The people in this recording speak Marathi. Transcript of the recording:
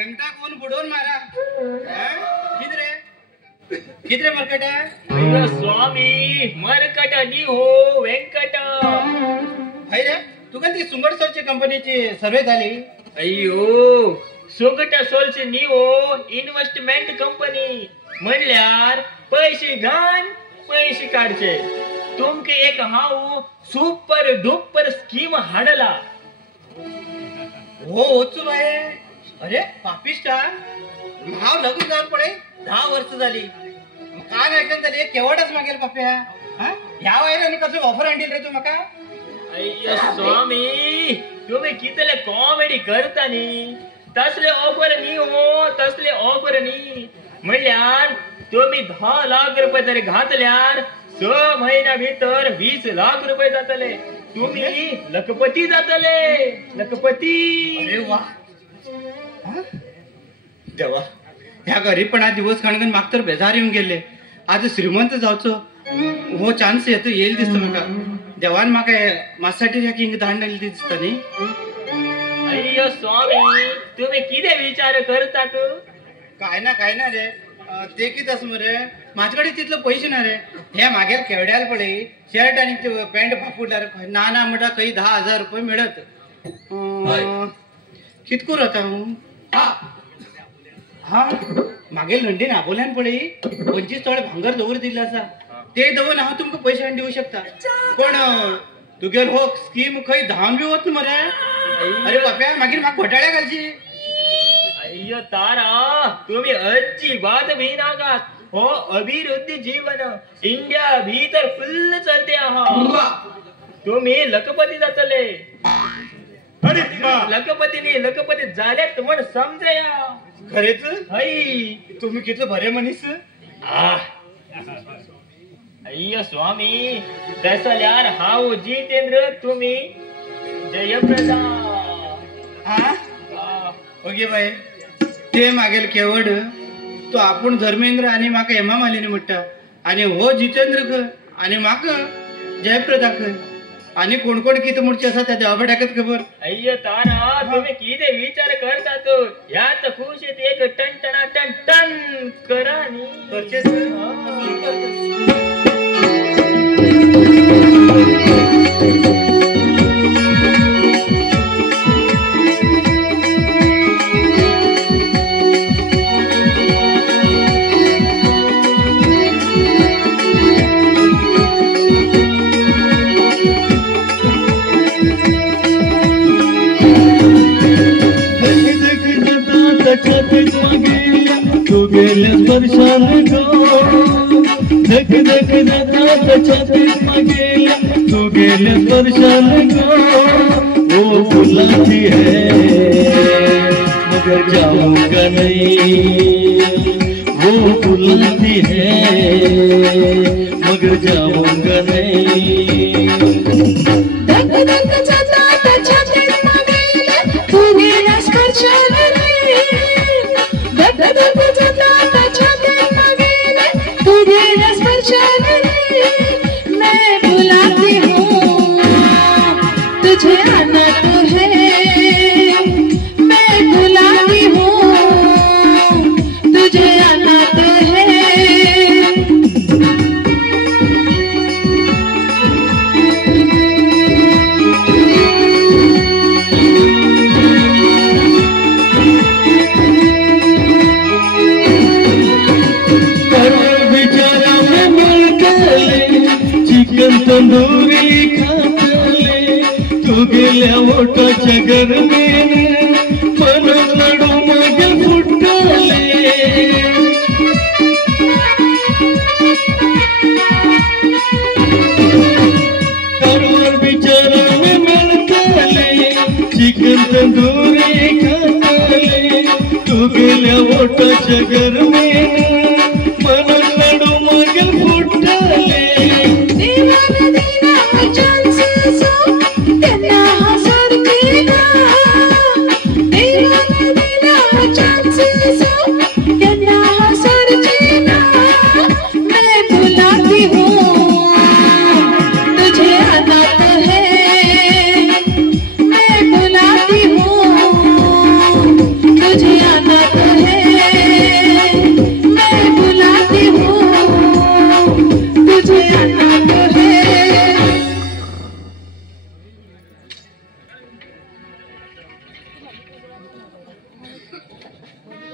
वेंकटा कोण बुडवून मारा कितरे मरकट स्वामी मरकट नी हो वेंकट हाय रे तुका ती सुंगड सोलची कंपनीची सर्वे झाली अय्यो सुंगट सोलची नी हो इन्व्हेस्टमेंट कंपनी म्हणल्यार पैसे घाण पैसे काढचे तुमके एक हाऊ सुपर डुपर स्कीम हाडला हो होचू बाय अरे पापिष्टा हाव लग्न जाऊन पडे 10 वर्ष झाली काय ऐकलं तरी केवढच मागेल पाप्या ह्या वयाने कसं ऑफर आणतील रे तू मका अय्यो स्वामी तुम्ही कितले कॉमेडी करता नी तसले ऑफर नी हो तसले ऑफर नी म्हणल्यार तुम्ही 10 लाख रुपये जरी घातल्यार 6 महिन्या भितर 20 लाख रुपये जातले तुम्ही लखपती जातले लखपती अरे वा देवा ह्या गरीबपणा दिवस खणगण माग तर बेजार येऊन गेले आज श्रीमंत जावचो हो चान्स येतो येईल दिसतो म्हाका देवान म्हाका माझ्यासाठी ह्या किंग दांड दिसता न्ही अय्यो स्वामी तुम्ही किती विचार करतात काय ना रे ते कितस मरे माझ्याकडे तिथलं पैसे ना रे हे मागेर केवड्याला पडे शर्ट आणि पॅन्ट फाफुडल्यार ना म्हणटा काही 10,000 रुपये मिळत कितको राहता हा मागे लंडन आबोल्यान पडे 25 तोळे भांगर दवर दिल्ले आसा ते दवरून हांव तुमका पैसे हाडून दिवं शकता पण तुगेल हो स्कीम खंय धांवन बी वत मरे अरे बाप्या मागीर म्हाका घोटाळ्या घालची अय्यो तारा तुम्ही अजिबात भिनाकात हो अभिवृद्धी जीवन इंडिया भीतर फुल चलते आहात तुम्ही लखपती जातले लखपती झालेत म्हण समजया खरेच हई तुम्ही कितलं बरे मनीस अय्यो स्वामी दसल्यार हाव जितेंद्र तुम्ही जयप्रदा ओके बाय ते मागेल केवड तो आपण धर्मेंद्र आणि माका हेमा मालिनी म्हणटा आणि हो जितेंद्र ख आणि माका जयप्रदा ख आणि कोण कोण किती म्हणचे असा त्या देवा टाकत खबर अय्यो तारा तुम्ही किती विचार करतात यात खुशीत एक टन टन टन करा तू गेले स्पर्शान गो देख देख देता छातीत मागेला तू गेले स्पर्शान गो वो बुलाती है मगर जाऊंगा नहीं वो बुलाती है मगर जाऊंगा नहीं देख देख जाता छातीत मागेला तू गेले स्पर्शान मैं बुलाती हूँ तुझे आना तो है मैं बुलाती हूँ तुझे आना तो है तंदूरी खातले तू गेल्या ओटाच्या गरमेने मन लडू मागे फुटले कारवार बिचाराने मिळतले चिकन तंदूरी खातले तू गेल्या ओटाच्या गरमेने मन लडू मागे फुटले तुझे आना ना